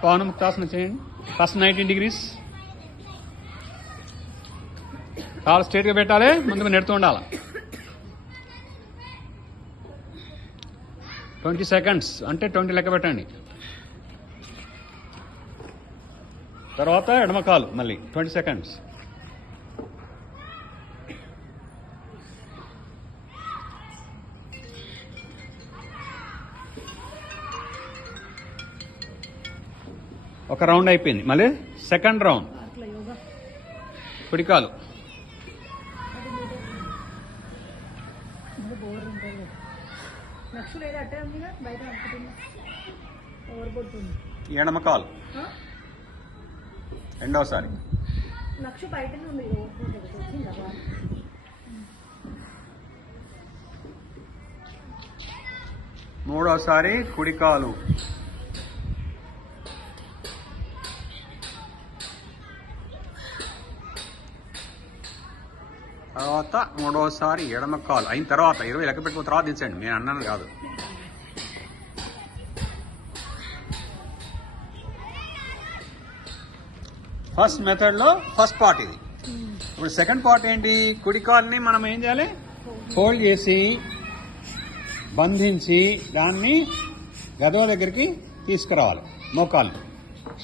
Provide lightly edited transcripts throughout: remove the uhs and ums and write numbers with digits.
పవన ముక్తాసనం చేయండి. First 90 degrees. కాలు స్ట్రైట్గా పెట్టాలి, ముందుకు నెడుతూ ఉండాలి. 20 seconds అంటే 20 లెక్క పెట్టండి. తర్వాత ఎడమ కాలు మళ్ళీ 20 seconds. ఒక రౌండ్ అయిపోయింది. మళ్ళీ సెకండ్ రౌండ్ కుడికాలు. ఎడమ కాలు రెండోసారి. మూడోసారి కుడికాలు. తర్వాత మూడోసారి ఎడమ కాలు అయిన తర్వాత 20 లెక్క పెట్టుకున్న తర్వాత దించండి. నేను అన్నాను కాదు. ఫస్ట్ మెథడ్లో ఫస్ట్ పార్ట్ ఇది. ఇప్పుడు సెకండ్ పార్ట్ ఏంటి? కుడి కాలుని మనం ఏం చేయాలి? ఫోల్డ్ చేసి బంధించి దాన్ని గదవ దగ్గరికి తీసుకురావాలి. మోకాలు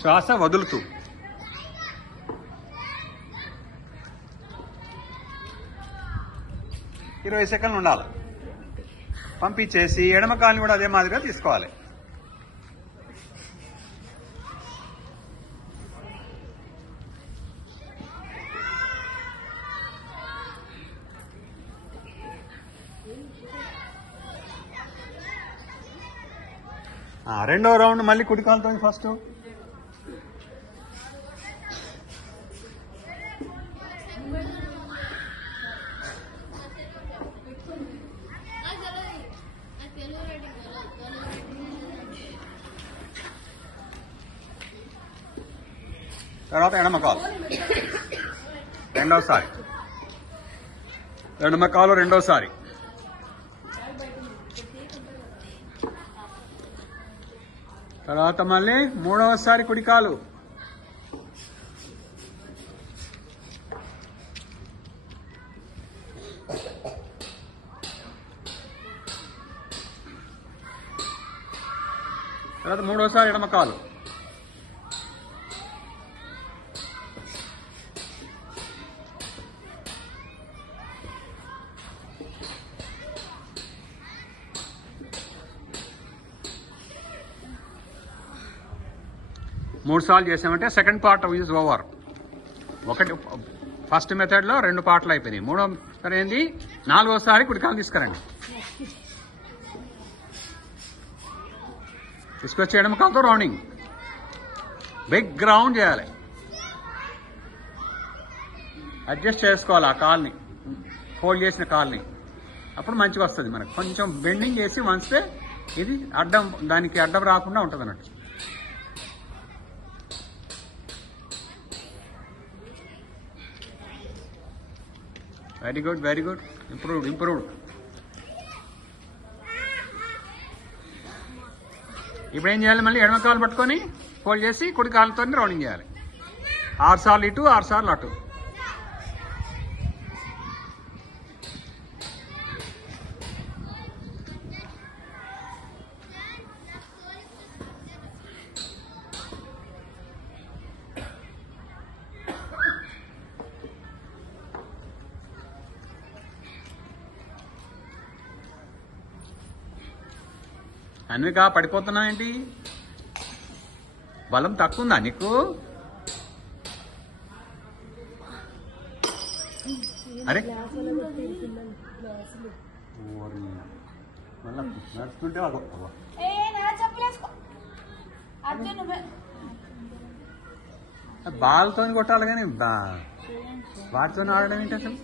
శ్వాస వదులుతూ. ఇరవై సెకండ్లు ఉండాలి. పంపించేసి ఎడమ కాలుని కూడా అదే మాదిరిగా తీసుకోవాలి. రెండో రౌండ్ మళ్ళీ కుడి కాలుతో ఫస్ట్. తర్వాత ఎడమ కాలు రెండోసారి. ఎడమ కాలు రెండోసారి. తర్వాత మళ్ళీ మూడవసారి కుడికాలు. తర్వాత మూడోసారి ఎడమ కాలు. మూడు సార్లు చేసామంటే సెకండ్ పార్ట్ ఈజ్ ఓవర్. ఒకటి ఫస్ట్ మెథడ్లో 2 పార్ట్లు అయిపోయినాయి. మూడోసారి ఏంది? నాలుగోసారి కుడికాలు తీసుకురండి. తీసుకొచ్చి ఎడమ కాలుతో రౌండింగ్ బిగ్ రౌండ్ చేయాలి. అడ్జస్ట్ చేసుకోవాలి ఆ కాల్ని, ఫోల్డ్ చేసిన కాల్ని. అప్పుడు మంచిగా వస్తుంది మనకు. కొంచెం బెండింగ్ చేసి వంచితే ఇది అడ్డం, దానికి అడ్డం రాకుండా ఉంటుంది అన్నట్టు. Very good, very good. Improved. ఇప్పుడు ఏం చేయాలి? మళ్ళీ ఎడమ కాలు పట్టుకొని ఫోల్డ్ చేసి కుడి కాలుతో రౌండింగ్ చేయాలి. 6 సార్లు ఇటు, 6 సార్లు అటు. అన్విక పడిపోతున్నా ఏంటి? బలం తక్కువ ఉందా నీకు? అరే నడుస్తుంటే బాల్తో కొట్టాలి కానీ వాటితో ఆడడం ఏంటి అసలు?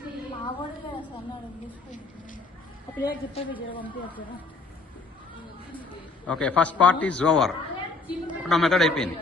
Okay, first part is over. నా మెథడ్ అయిపోయింది.